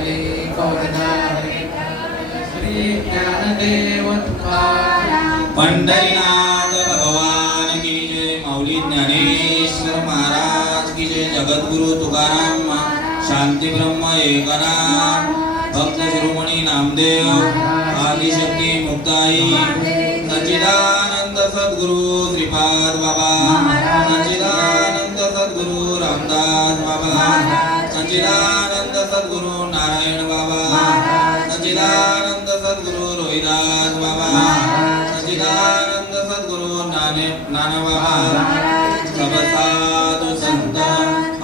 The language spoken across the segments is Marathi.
हरी गोविंद श्री ज्ञानदेव तुकाराम पंढरीनाथ भगवान की जय। माऊली ज्ञानेश्वर महाराज की जय। जगद्गुरु तुकाराम शांती ब्रह्म एकनाथ भक्त शिरोमणी नामदेव आदिशक्ती मुक्ताई सच्चिदानंद सद्गुरु श्रीपाद बाबा सच्चिदानंद सद्गुरु रामदास बाबा सच्चिदानंद सद्गुरु नारायण बाबा सच्चिदानंद सद्गुरु रोहिदास बाबा सच्चिदानंद सद्गुरु नाना बाबा सब साधु संत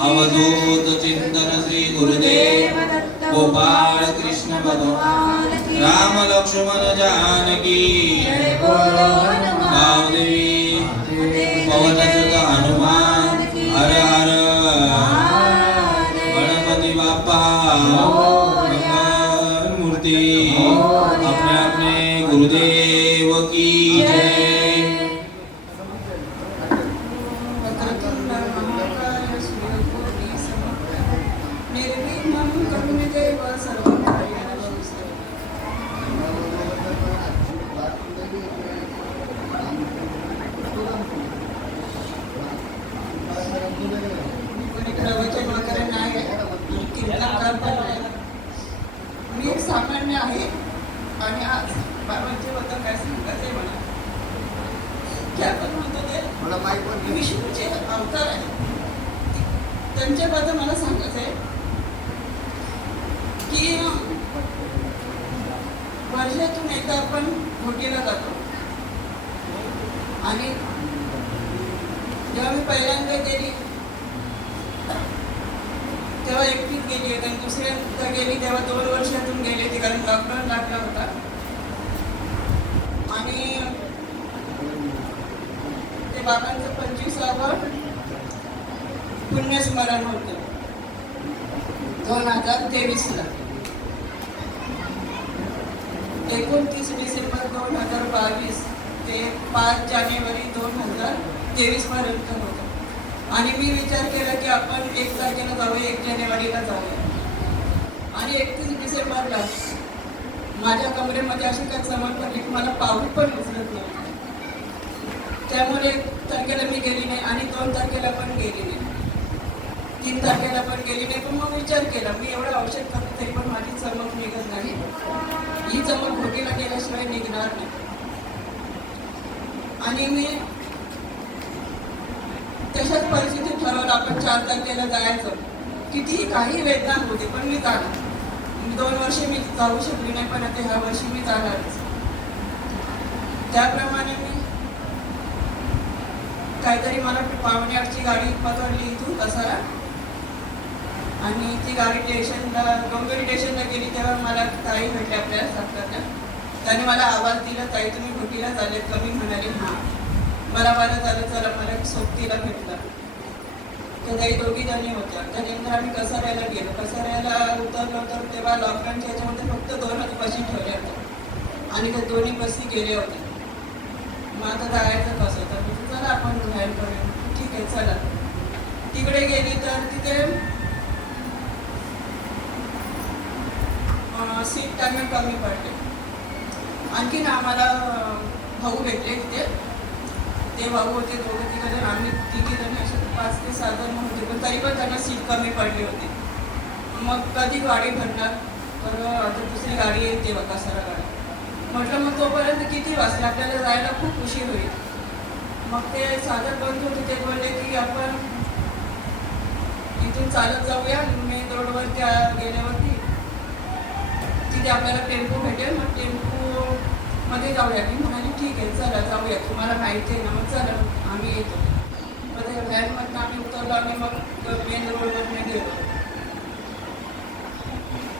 अवधूत चिंतन श्री गुरुदेव गोपाळ कृष्ण भगवान राम लक्ष्मण जानकी गावदेवी पवन सुत हनुमान हर हर गणपति बाप्पा मंगल मूर्ति अपने अपने गुरुदेव की जय। मी एक सामान्य आहे आणि आज बाबांच्या बद्दल काय सांगायचंय मला की आपण म्हणतो ते विष्णूचे अवतार आहे त्यांच्याबद्दल मला सांगायचंय की वर्षातून एकदा आपण घोटीला जातो आणि जेव्हा मी पहिल्यांदा गेली तेव्हा एकटीच गेली होती आणि दुसऱ्यांदा गेली तेव्हा 2 वर्षातून गेली होती कारण लॉकडाऊन लागला होता आणि ते बाबांचं 25वा पुण्यस्मरण होतं 2023ला 29 डिसेंबर 2022 ते 5 जानेवारी 2023 पर्यंत होतं आणि मी विचार केला की आपण 1 तारखेला जाऊया 1 जानेवारीला जाऊया आणि 31 डिसेंबरला माझ्या कमरेमध्ये अशी काय चमक पडली की मला पाऊल पण उचलत नव्हतं त्यामुळे 1 तारखेला मी गेली नाही आणि 2 तारखेला पण गेली नाही 3 तारखेला पण गेली नाही पण मग विचार केला मी एवढं औषध करतो तरी पण माझी चमक निघत नाही ही चमक घोटीला गेल्याशिवाय निघणार नाही आणि मी तशाच परिस्थितीत ठरवलं आपण 4 तारखेला जायचं कितीही काही वेदना होती पण मी जाणार 2 वर्ष मी जाऊ शकली नाही पण आता ह्या वर्षी मी जाणारच त्याप्रमाणे मी काहीतरी मला पावणे 8ची गाडी पकडली इथून कसारा आणि ती गाडी स्टेशनला डोंबिवली स्टेशनला गेली तेव्हा मला ताई भेटली आपल्याला सातारच्या त्याने मला आवाज दिला ताई तुम्ही घोटीला चालेत का मी म्हणाले हां मला बरं झालं चला मला सोबतीला भेटला त्या ताई 2 जणी होत्या त्यानंतर आम्ही कसाऱ्याला गेलो कसाऱ्याला उतरलो तर तेव्हा लॉकडाऊनच्या ह्याच्यामध्ये फक्त 2च बशी ठेवल्या होत्या आणि त्या दोन्ही बसी गेल्या होत्या मग आता जायचं कसं तर चला आपण बाहेर पडूया ठीक आहे चला तिकडे गेली तर तिथे सीट त्यांना कमी पडले आणखीन आम्हाला भाऊ भेटले तिथे ते भाऊ होते 2-3 जण आम्ही 3 जण असे 5 ते 6 जण होते पण तरी पण त्यांना सीट कमी पडली होती मग कधी गाडी भरणार तर आता दुसरी गाडी येते कसारा गाडी म्हटलं मग तोपर्यंत किती वाजले आपल्याला जायला खूप उशीर होईल मग ते साधन बंद होते ते बोलले की आपण इथून चालत जाऊया मेन रोडवरती गेल्यावरती तिथे आपल्याला टेम्पो भेटेल मग टेम्पो मध्ये जाऊया मी म्हणाली ठीक आहे चला जाऊया तुम्हाला माहिती आहे ना मग चला आम्ही येतो मग त्या व्हॅनमधनं आम्ही उतरलो आणि मग मेन रोडवरनं गेलो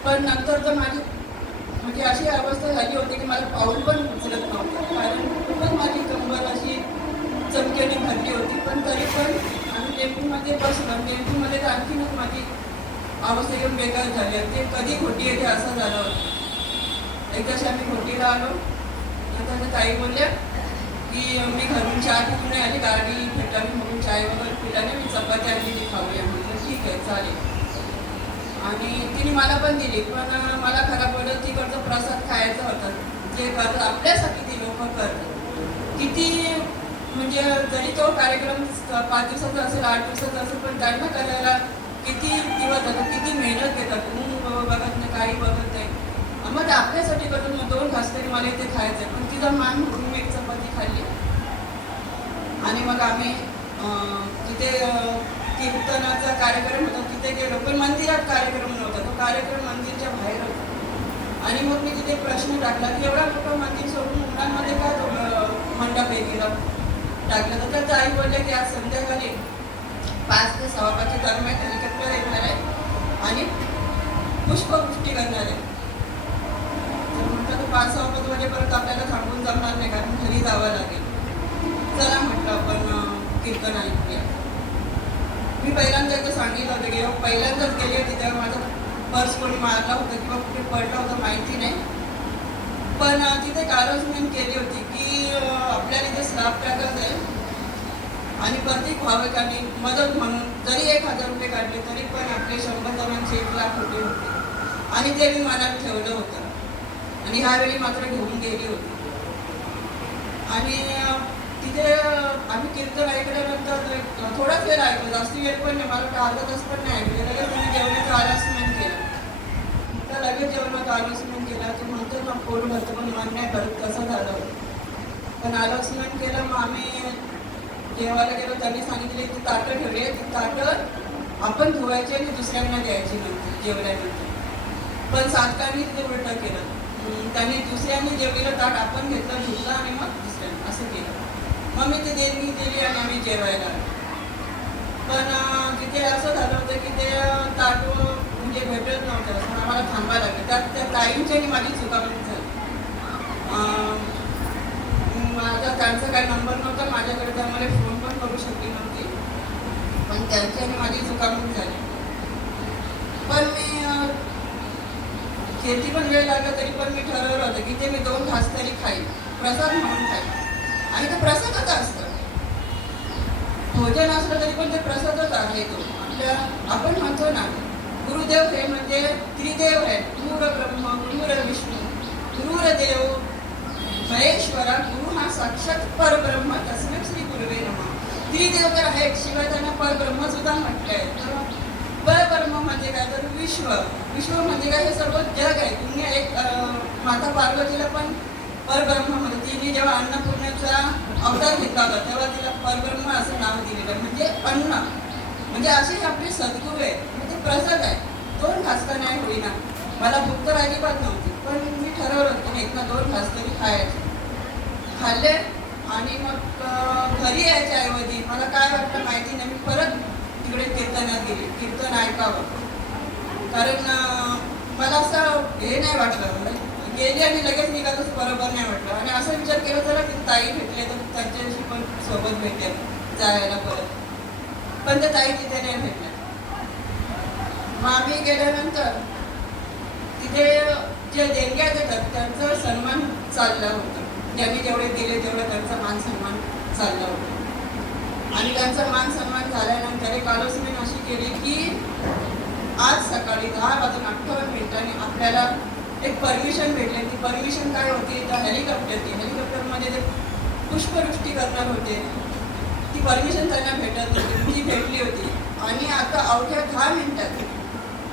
पण नंतर तर माझी म्हणजे अशी अवस्था झाली होती की मला पाऊल पण उचलत नव्हतं कारण खूपच माझी कंबर अशी चमक्याने भरली होती पण तरी पण आम्ही टेम्पोमध्ये बसलो टेम्पोमध्ये तर आणखीनच माझी अवस्था एकदम बेकार झाली ते कधी घोटी येते असं झालं होतं एकदाशी आम्ही घोटीला आलो नंतर ताई बोलल्या की मी घरून चहा घेऊन नाही आली गाडी भेटावी म्हणून चाय वगैरे पिला नाही मी चपाती आणली ती खाऊया म्हटलं ठीक आहे चालेल आणि तिने मला पण दिली, पण मला खराब पडलं तिकडचं प्रसाद खायचा होता. जे करतात आपल्यासाठी ती लोक करतात. किती म्हणजे जरी तो कार्यक्रम 5 दिवसाचा असेल 8 दिवसाचा असेल, पण त्यांना करायला किती दिवस जातात, किती मेहनत घेतात. ऊन बघत नाही, काही बघत नाही. मग ते आपल्यासाठी करतात. मग 2 घास तरी मला इथे खायचं आहे, पण तिचा मान म्हणून मी 1 चपाती खाल्ली. आणि मग आम्ही तिथे कीर्तनाचा कार्यक्रम होता, तिथे गेलो. पण मंदिरात कार्यक्रम नव्हता, तो कार्यक्रम मंदिरच्या बाहेर होता. आणि मग मी तिथे प्रश्न टाकला की एवढा मोठं मंदिर सोडून मुलांमध्ये का तो मंडप हे केला टाकलं. तर त्याचं आई बोलले की आज संध्याकाळी 5 ते 6:15 दरम्यान हेलिकॉप्टर येणार आहे आणि पुष्पवृष्टी करणार आहे. तर म्हटलं तर 5-6 वाजेपर्यंत आपल्याला थांबून जमणार नाही, कारण घरी जावं लागेल. चला म्हटलं आपण कीर्तन ऐकूया. मी पहिल्यांदा एकदा सांगितलं होतं की पहिल्यांदाच गेली होती तेव्हा माझा पर्स कोणी मारला होता किंवा कुठे पडला होता माहिती नाही. पण तिथे अनाउन्समेंट केली होती की आपल्याला इथे स्लॅब टाकायचं आहे आणि प्रत्येक भाविकांनी मदत म्हणून जरी 1000 रुपये काढले तरी पण आपले 100 जणांचे 1 लाख रुपये होते. आणि ते मी मनात ठेवलं होतं आणि ह्यावेळी मात्र घेऊन गेली होती. आणि तिथे आम्ही कीर्तन ऐकल्यानंतर थोडाच वेळ ऐकलं, जास्ती वेळ पण नाही, मला अर्धा तास पण नाही ऐकलं. लगेच त्यांनी जेवणाचं अनाउन्समेंट केलं. तर लगेच जेवणाचं अनाउन्समेंट केलं. तर म्हणतो ना पोट भरतं पण मन नाही भरत, तसं झालं. पण अनाउन्समेंट केलं. मग आम्ही जेवायला गेलो. त्यांनी सांगितले की ताटं ठेवली, ती ताटं आपण धुवायची आणि दुसऱ्यांना द्यायची नंतर जेवल्यानंतर. पण साधकांनी तिथे उलटं केलं. त्यांनी दुसऱ्यांनी जेवलेलं ताट आपण घेतलं, धुतलं आणि मग दुसऱ्यांना असं केलं. मग मी ते देणगी दिली आणि आम्ही जेवायला. पण तिथे असं झालं होतं की ते ताट म्हणजे भेटत नव्हतं, पण आम्हाला थांबायला लागलं. त्यात त्या ताईंची आणि माझी चुकामुक झाली. माझा त्यांचा काही नंबर नव्हता माझ्याकडे, त्यामुळे फोन पण करू शकली नव्हती. पण त्यांची आणि माझी चुकामुक झाली. पण मी किती पण वेळ लागला तरी पण मी ठरवलं होतं की ते मी 2 घास तरी खाईन, प्रसाद म्हणून खाईन. आणि ते प्रसादच असतं, भोजन असलं तरी पण ते प्रसादच आहे. तो आपल्या आपण म्हणतो ना गुरुदेव हे म्हणजे त्रिदेव आहे. गुरु ब्रह्म, गुरु विष्णू, गुरु देव महेश्वरा. गुरु हा साक्षात परब्रह्म, तस्मै श्री गुरुवे नमः. त्रिदेव तर आहे, शिवाय त्यांना परब्रह्म सुद्धा म्हटलंय. तर परब्रह्म म्हणजे काय, तर विश्व. विश्व म्हणजे काय, हे सर्व जग आहे. दुनिया एक माता पार्वतीला पण परब्रह्म म्हणजे तिने जेव्हा अन्नपूर्णेचा अवतार घेतला होता तेव्हा तिला परब्रह्म असं नाव दिलेलं, म्हणजे अन्न. म्हणजे असे आपले सद्गुरू आहेत. म्हणजे प्रसाद आहे. 2 घास तर नाही होईना, मला भूक तर अजिबात नव्हती, पण मी ठरवलं की इथनं 2 घास तरी खायचे. खाल्ले. आणि मग घरी यायच्या ऐवजी मला काय वाटलं माहिती नाही, मी परत तिकडे कीर्तनात गेली, कीर्तन ऐकावं. कारण मला असं हे नाही वाटलं, गेली आणि लगेच निघालच बरोबर नाही वाटलं. आणि असा विचार केला जरा की ताई भेटले तर त्यांच्याशी पण सोबत भेटेल जायला परत. पण त्या ताई तिथे नाही भेटल्या. मग आम्ही गेल्यानंतर तिथे जे देणग्या देतात त्यांचा सन्मान चालला होता. ज्यांनी जेवढे दिले तेवढं त्यांचा मान सन्मान चालला होता. आणि त्यांचा मान सन्मान झाल्यानंतर एक अनाउन्समेंट अशी केली की आज सकाळी 10:58 आपल्याला एक परमिशन भेटली. ती परमिशन काय होती, तर हेलिकॉप्टरमध्ये जे पुष्पवृष्टी करणार होते ती परमिशन त्यांना भेटत होती, ती भेटली होती. आणि आता अवघ्या 10 मिनिटात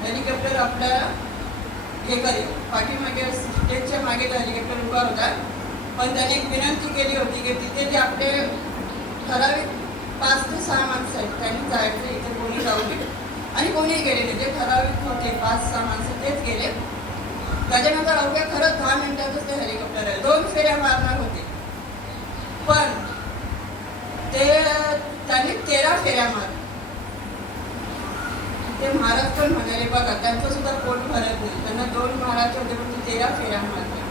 हेलिकॉप्टर आपल्याला हे करेल. पाठीमागे स्टेजच्या मागे तो हेलिकॉप्टर उभा होता. पण त्याने एक विनंती केली होती की तिथे जे आपले ठराविक 5 ते 6 माणसं आहेत त्यांनी जायचं, इथे कोणी जाऊ नये. आणि कोणी गेले नाही, जे ठराविक होते 5-6 माणसं तेच गेले. त्याच्यानंतर अवघ्या खरंच 10 मिनिटातच ते हेलिकॉप्टर आहे 2 फेऱ्या मारणार होते, पण ते त्यांनी 13 फेऱ्या मारल्या. ते महाराज पण म्हणाले बघा त्यांचं सुद्धा पोट भरत नाही, त्यांना 2 महाराज होते पण ते 13 फेऱ्या मारल्या.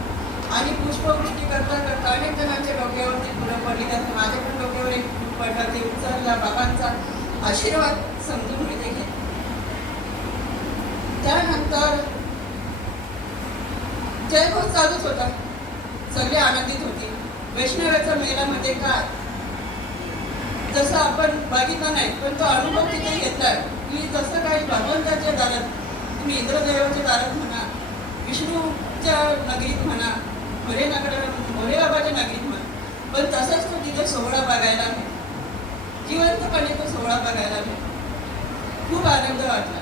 आणि पुष्पवृष्टी करता करता अनेक जणांच्या डोक्यावरती फुलं पडली. त्यात माझ्या पण डोक्यावर एक फूल पडलं, ते उचलला. बाबांचा आशीर्वाद समजून मी ते घेतला. त्यानंतर जयघोष चालूच होता, सगळे आनंदित होते. वैष्णव्याचा मेळामध्ये काय जसं आपण बघितलं नाही, पण तो अनुभव तिथे घेतलाय की जसं काही भगवंताच्या दारात तुम्ही इंद्रदेवाच्या दारात म्हणा, विष्णूच्या नगरीत म्हणा, भोलेबाबाच्या नगरीत म्हणा, पण तसाच तो तिथे सोहळा बघायला मिळतो, जिवंतपणे तो सोहळा बघायला मिळतो. खूप आनंद वाटला.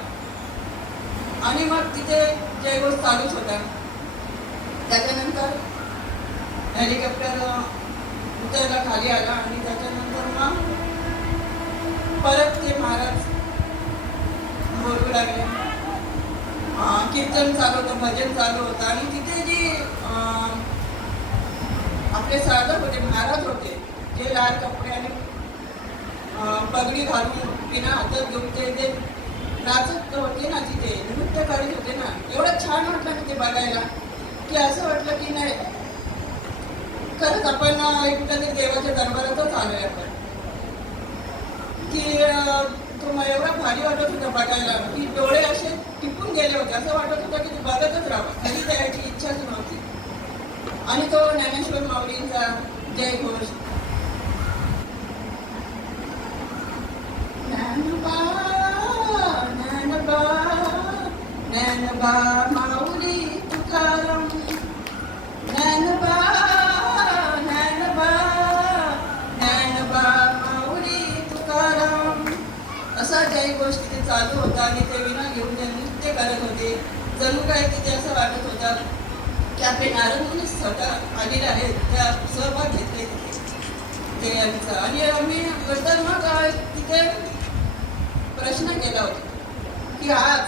आणि मग तिथे जयघोष चालूच होता. त्याच्यानंतर हेलिकॉप्टर उतरला, खाली आला आणि त्याच्यानंतर मग परत ते महाराज बोलू लागले. कीर्तन चालू होतं, भजन चालू होतं आणि तिथे जी आपले साधक होते, महाराज होते, जे लाल कपडे आणि पगडी घालून बिना हातात घेऊन ते नाचत होते ना, तिथे नृत्य करीत होते ना, एवढं छान वाटलं ना ते बघायला की असं वाटलं की नाही, खरंच आपण कुठेतरी देवाच्या दरबारातच आलोय आपण. की तो मला एवढा भारी वाटत होता बघायला की डोळे असे टिपून गेले होते. असं वाटत होतं की ते बघतच राहावं, खाली द्यायची इच्छाच नव्हती. आणि तो ज्ञानेश्वर माऊलींचा जयघोष, ज्ञानोबा ज्ञानोबा ज्ञानोबा माऊली तुकाराम, ज्ञानोबा ज्ञानोबा ज्ञानोबा माऊली तुकाराम, असा जयघोष तिथे चालू होता. आणि ते विना घेऊन ते नृत्य करत होते. जणू काय तिथे असं वाटत होतं की आपले नारद मुनी स्वतः आलेले आहेत, त्या सहभाग घेतले तिथे ते यांचा. आणि आम्ही नंतर मग तिथे प्रश्न केला होता की आज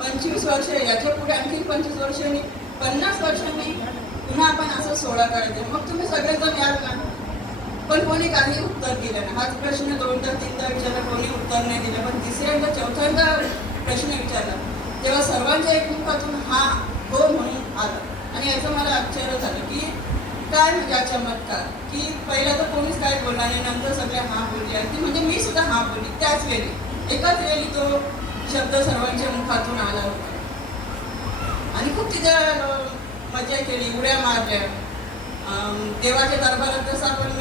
25 वर्ष, याच्या पुढे आणखी 25 वर्षांनी, 50 वर्षांनी पुन्हा आपण असं सोहळा करायचा, मग तुम्ही सगळेजण याल ना? पण कोणी काही उत्तर दिलं नाही. हाच प्रश्न 2दा 3दा विचारला, कोणी उत्तर नाही दिलं. पण तिसऱ्यांदा चौथ्यांदा प्रश्न विचारला तेव्हा सर्वांच्या एकमुखातून हा हो म्हणून आला. आणि याचं मला आश्चर्य झालं की काय म्हणजे चमत्कार, की पहिला तर कोणीच काय बोलला नाही, नंतर सगळे हा बोलले. ती म्हणजे मी सुद्धा हा बोलली त्याच वेळी, एकाच वेळी तो शब्द सर्वांच्या मुखातून आला होता. आणि खूप तिथे मजा केली, उड्या मारल्या. देवाच्या दरबारात जसं आपण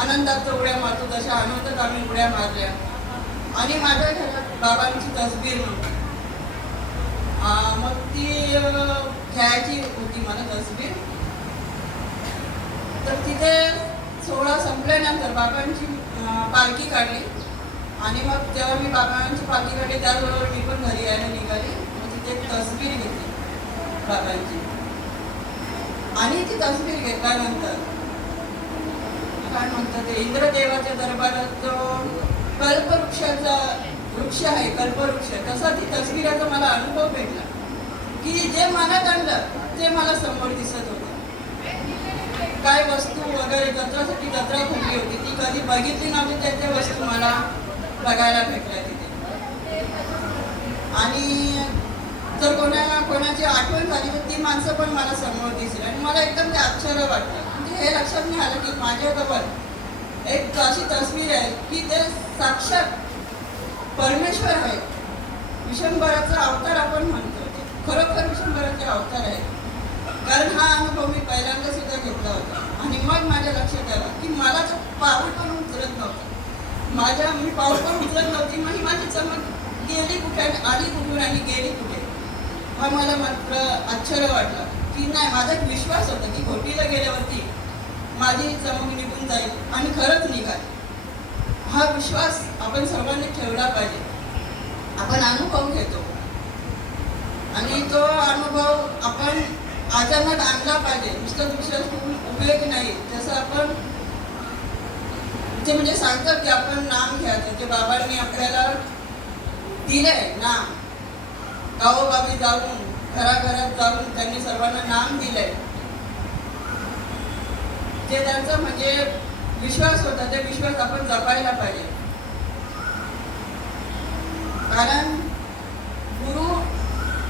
आनंदात उड्या मारतो तशा आनंदात आम्ही उड्या मारल्या. आणि माझ्या घरात बाबांची तसबीर नव्हती, मग ती घ्यायची होती मला तसबीर. तर तिथे सोहळा संपल्यानंतर बाबांची पालखी काढली. आणि मग जेव्हा मी बाबांची पालखी काढली त्याबरोबर मी पण घरी यायला निघाली. मग तिथे एक तसबीर घेतली बाबांची. आणि ती तसबीर घेतल्यानंतर काय म्हणतात ते, इंद्रदेवाच्या दरबारात जो कल्पवृक्षाचा वृक्ष आहे, कल्पवृक्ष, तसा ती तसबीराचा मला अनुभव भेटला की जे मनात आणलं ते मला समोर दिसत होतं. काय वस्तू वगैरे जत्रासाठी जत्रा खुली होती, ती कधी बघितली नव्हती, त्या वस्तू मला बघायला भेटल्या तिथे. आणि जर कोणाची आठवण झाली तर ती माणसं पण मला समोर दिसली. आणि मला एकदम ते आश्चर्य वाटलं. म्हणजे हे लक्षात नाही आलं की माझ्याजवळ एक अशी तस्वीर आहे की ते साक्षात परमेश्वर आहे. विशंभराचा अवतार आपण म्हणतो, खरोखर विशंभराचे अवतार आहे. कारण हा अनुभव मी पहिल्यांदा सुद्धा घेतला होता. आणि मग माझ्या लक्षात आलं की मला तो पाऊल पण उचलत नव्हता, मी पाऊल पण उचलत नव्हती. मग माझी चमक गेली कुठे, आली कुठून आणि गेली कुठे, हा मला मात्र आश्चर्य वाटलं. की नाही, माझा एक विश्वास होता की घोटीला गेल्यावरती माझी चमक निघून जाईल आणि खरंच निघाल. हा विश्वास आपण सर्वांनी ठेवला पाहिजे. आपण अनुभव घेतो आणि तो अनुभव आपण आचरणात आणला पाहिजे. नुसतं विश्वास करून उपयोग नाही. जसं आपण ते म्हणजे सांगतात की आपण नाम घ्यायचं, जे बाबांनी आपल्याला दिलंय नाम, गावोगावी जाऊन, घराघरात जाऊन त्यांनी सर्वांना नाम दिलंय. जे त्यांचं म्हणजे विश्वास होता, ते विश्वास आपण जपायला पाहिजे. कारण गुरु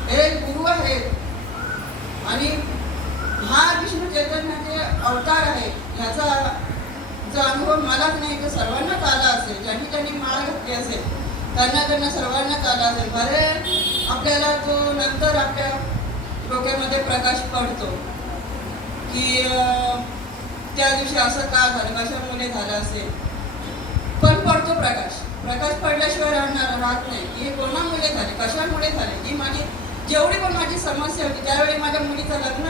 हे गुरु आहेत आणि हा विष्णू चैतन्याचे अवतार आहे. याचा जो अनुभव मलाच नाही तर सर्वांनाच आला असेल. ज्यांनी माळ घातली असेल त्यांना सर्वांनाच आला असेल. बरे आपल्याला तो नंतर आपल्या डोक्यामध्ये प्रकाश पडतो की त्या दिवशी असं का झालं, कशामुळे झालं असेल. पण पडतो प्रकाश. प्रकाश पडल्याशिवाय राहत नाही की हे कोणामुळे झाले, कशामुळे झाले. ही माझी जेवढी पण माझी समस्या होती, त्यावेळी माझ्या मुलीचं लग्न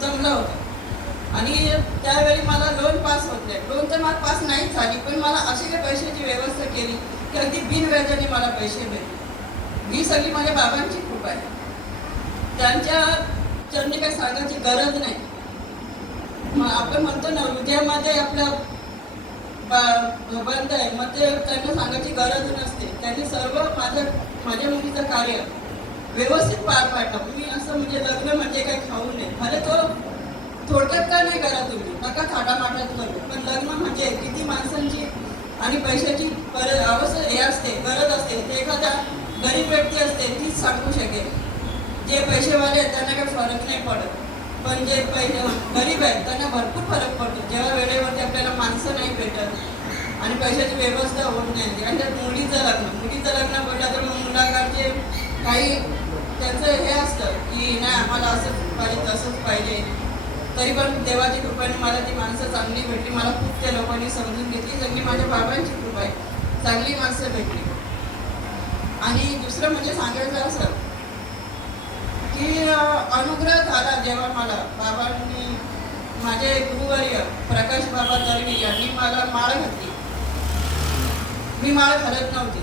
जमलं होतं आणि त्यावेळी मला लोन पास होत नाही. लोन तर मला पास नाहीच झाली, पण मला अशी काही पैशाची व्यवस्था केली की अगदी बिनव्याजाने मला पैसे भेटले. ही सगळी माझ्या बाबांची कृपा आहे. त्यांनी काही सांगायची गरज नाही. आपण म्हणतो ना, हृदयामध्ये आपलं बंद आहे, मग ते त्यांना सांगायची गरज नसते. त्यांनी सर्व माझ्या मुलीचं कार्य व्यवस्थित पार पाडलं. मी असं म्हणजे लग्न म्हणजे काही खाऊ नये, भले तो थोडक्यात का नाही करा तुम्ही, नका थाटामाटात करू, पण लग्न म्हणजे किती माणसांची आणि पैशाची हे असते, गरज असते. ते एखाद्या गरीब व्यक्ती असते तीच सांगू शकेल. जे पैसेवाले आहेत त्यांना काही फरक नाही पडत, पण जे गरीब आहेत त्यांना भरपूर फरक पडतो. जेव्हा वेळेवरती आपल्याला माणसं नाही भेटत आणि पैशाची व्यवस्था होत नाही. आणि त्यात मुलीचं लग्न पडलं तर मग मुलाकडचे काही त्यांचं हे असतं की नाही आम्हाला असंच पाहिजे तसंच पाहिजे. तरी पण देवाची कृपेने मला ती माणसं चांगली भेटली. मला खूप त्या लोकांनी समजून घेतली. सगळी माझ्या बाबांची कृपा आहे, चांगली माणसं भेटली. आणि दुसरं म्हणजे सांगायचं असं की अनुग्रह झाला जेव्हा मला बाबांनी, माझे गुरुवर्य प्रकाश बाबा दरवी यांनी मला माळ घातली. मी माळ घालत नव्हती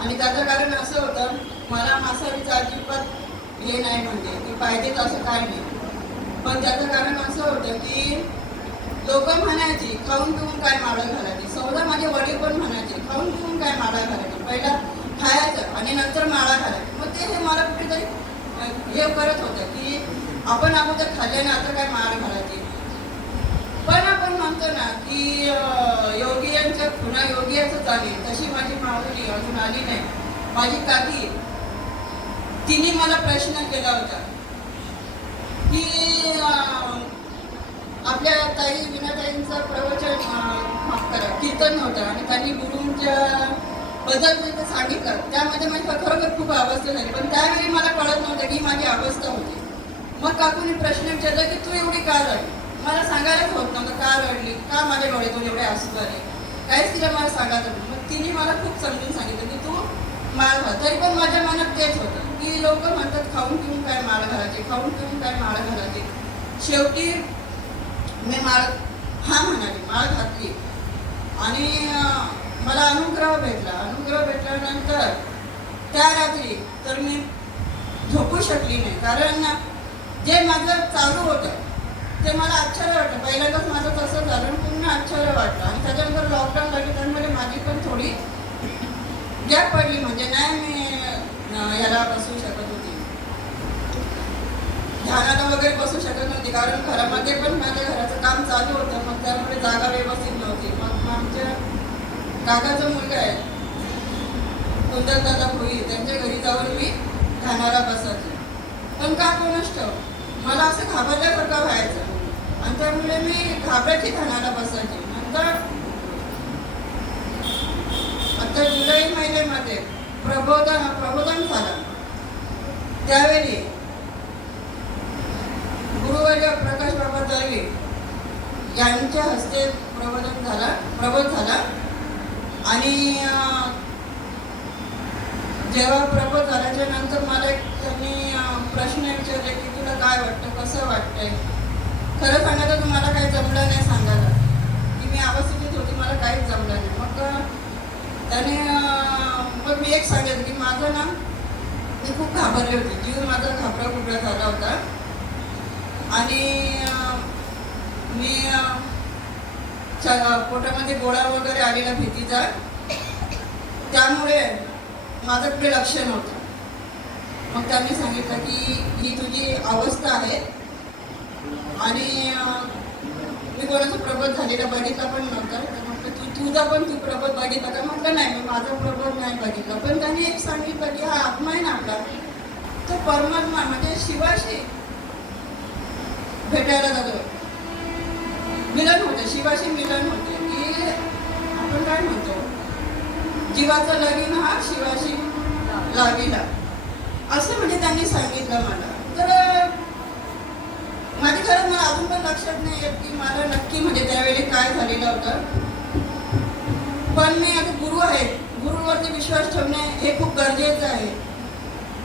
आणि त्याचं कारण असं होतं, मला मासाळीचं अजिबात हे नाही म्हणजे की पाहिजेच असं काय नाही. पण त्याचं कारण असं होतं की लोक म्हणायची खाऊन पिऊन काय माळा घालायची. सौदा माझे वडील पण म्हणायचे खाऊन पिऊन काय माळा घालायची, पहिला खायचं आणि नंतर माळा घालायची. मग ते हे मला कुठेतरी हे करत होतं की आपण अगोदर खाल्ल्याने आता काय माळ घालायची. पण आपण म्हणतो ना की योगियांच्या पुन्हा योगियाचं चालेल, तशी माझी माऊली अजून आली नाही. माझी काकी तिने मला प्रश्न केला होता की आपल्या ताई विनाताईंचं प्रवचन माफ करा कीर्तन होतं आणि त्यांनी गुरूंच्या बद्दल जे सांगितलं त्यामध्ये माझी खरोखर खूप अवस्था झाली. पण त्यावेळी मला कळत नव्हतं की माझी अवस्था होती. मग काकूने प्रश्न विचारला की तू एवढी का रडली. मला सांगायलाच होत नव्हतं का रडली, का माझ्या डोळ्यातून एवढे आसू आले, काहीच तिला मला सांगायचं. मग तिने मला खूप समजून सांगितलं की तू माळ घाल. तरी पण माझ्या मनात तेच होतं की लोक म्हणतात खाऊन पिऊन काय माळ घालायचे, खाऊन पिऊन काय माळ घालायचे. शेवटी मी माळ हा म्हणाली, माळ घातली आणि मला अनुग्रह भेटला. अनुग्रह भेटल्यानंतर त्या रात्री तर मी झोपू शकली नाही, कारण जे माझं चालू होतं ते मला आश्चर्य वाटलं. पहिल्यांदाच माझं तसं झालं, पूर्ण आश्चर्य वाटलं. आणि त्याच्यानंतर लॉकडाऊन लागली, त्यामुळे माझी पण थोडी गॅप पडली. म्हणजे नाही मी याला बसू शकत होती, ध्यानाला वगैरे बसू शकत नव्हती, कारण घरामध्ये पण माझ्या घराचं काम चालू होतं. मग त्यामुळे जागा व्यवस्थित नव्हती. मग आमच्या काकाचा मुलगा आहे कुंदन दादा भोई, त्यांच्या घरी जाऊन मी ध्यानाला बसायचे. पण का कोणच ठेव मला असं घाबरल्यासारखं व्हायचं आणि त्यामुळे मी घाबरायची ध्यानाला बसायचे. नंतर आता जुलै महिन्यामध्ये प्रबोधन झालं. त्यावेळी गुरुवर्य प्रकाश बाबा दरवी यांच्या हस्ते प्रबोध झाला. आणि जेव्हा प्रबोध झाल्याच्या नंतर मला त्यांनी प्रश्न विचारले की तुला काय वाटतं, कसं वाटतंय. खरं सांगायचं तुम्हाला काही जमलं नाही सांगायला की मी अवस्थेत होती, मला काहीच जमलं नाही. मग मी एक सांगितलं की माझं ना मी खूप घाबरली होती, जीव माझा घाबरा झाला होता. आणि मी पोटामध्ये गोळा वगैरे आलेला भीतीचा, त्यामुळे माझं पुढे लक्ष नव्हतं. मग त्यांनी सांगितलं की ही तुझी अवस्था आहे आणि मी कोणाचा प्रबोध झालेला बघितला पण नव्हता. तर म्हटलं तुझा पण तू प्रबोध बघितला का. म्हटलं नाही, मी माझा प्रबोध नाही बघितला. पण त्यांनी एक सांगितलं की हा आत्मा आहे ना आपला, तो परमात्मा म्हणजे शिवाशी भेटायला जातो, मिलन होते, शिवाशी मिलन होते. की आपण काय म्हणतो, जीवाचा लगीन हा शिवाशी लागिला, असं म्हणजे त्यांनी सांगितलं मला. तर माझी खरं मला अजून पण लक्षात नाही येत की मला नक्की म्हणजे त्यावेळी काय झालेलं होतं. पण मी आता गुरु आहे, गुरुवरती विश्वास ठेवणे हे खूप गरजेचं आहे.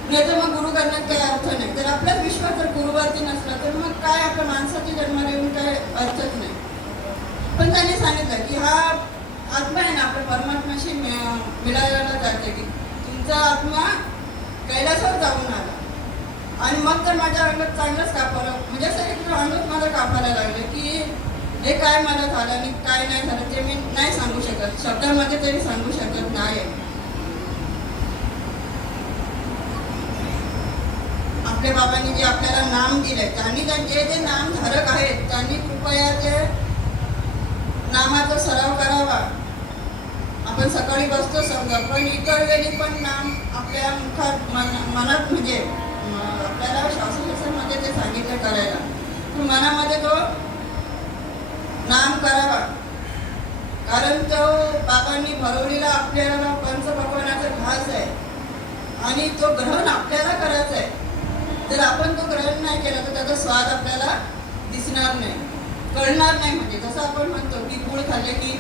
नाही तर मग गुरु करण्यात काही अर्थ नाही. जर आपलाच विश्वास जर गुरुवरती नसला तर मग काय आपल्या माणसाची जन्माला येऊन काय अर्थच नाही. पण त्यांनी सांगितलं की हा आत्मा आहे ना आपल्या परमात्म्याशी मिळायला जाते, की तुमचा आत्मा कैलासावर जाऊन आला. आणि मग तर माझ्या अंगात चांगलंच कापायला, म्हणजे असं एक अंगात माझं कापायला लागलं की हे काय मला झालं आणि काय नाही झालं ते मी नाही सांगू शकत, शब्दांमध्ये तरी सांगू शकत नाही. आपल्या बाबांनी जे आपल्याला नाम दिलंय, त्यांनी जे नामधारक आहेत त्यांनी कृपया ते नामाचा सराव करावा. आपण सकाळी बसतो समजा, पण इतर वेळी पण नाम आपल्या मुखात मनात म्हणजे आपल्याला श्वासोच्छ्वासामध्ये ते सांगितलं करायला, पण मनामध्ये तो नाम करावा. कारण तो बाबांनी भरवलेला आपल्याला पंचभगवानाचा घास आहे आणि तो ग्रहण आपल्याला करायचा आहे. जर आपण तो ग्रहण नाही केला तर त्याचा स्वाद आपल्याला दिसणार नाही, कळणार नाही. म्हणजे जसं आपण म्हणतो की गूळ खाल्ले की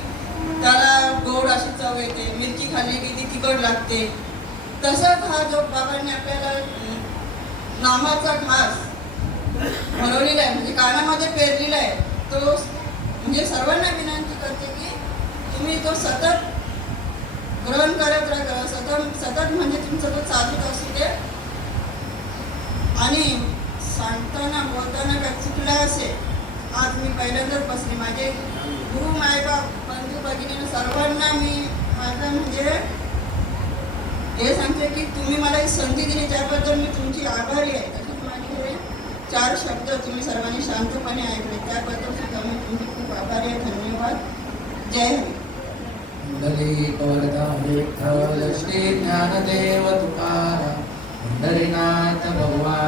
त्याला गोड अशी चव येते, मिरची खाल्ली की ती तिखट लागते, तसंच हा जो बाबांनी आपल्याला नामाचा घास भरवलेला आहे म्हणजे कानामध्ये पेरलेला आहे, तो म्हणजे सर्वांना विनंती करते की तुम्ही तो सतत ग्रहण करत राहा. सतत म्हणजे तुमचं तो चालूच असू दे. आणि सांगताना बोलताना काय चुकलं असेल, आज मी पहिल्यांदाच बसले, माझे गुरु मायबाप बंधू भगिनी सर्वांना मी माझं म्हणजे हे सांगते की तुम्ही मला ही संधी दिली त्याबद्दल मी तुमची आभारी आहे. तसेच माझे हे 4 शब्द तुम्ही सर्वांनी शांतपणे ऐकले त्याबद्दल सुद्धा मी तुमची खूप आभारी आहे. धन्यवाद. जय हरी. पुंडलिक वरदा विठ्ठल श्री ज्ञानदेव तुकाराम पंढरीनाथ भगवान.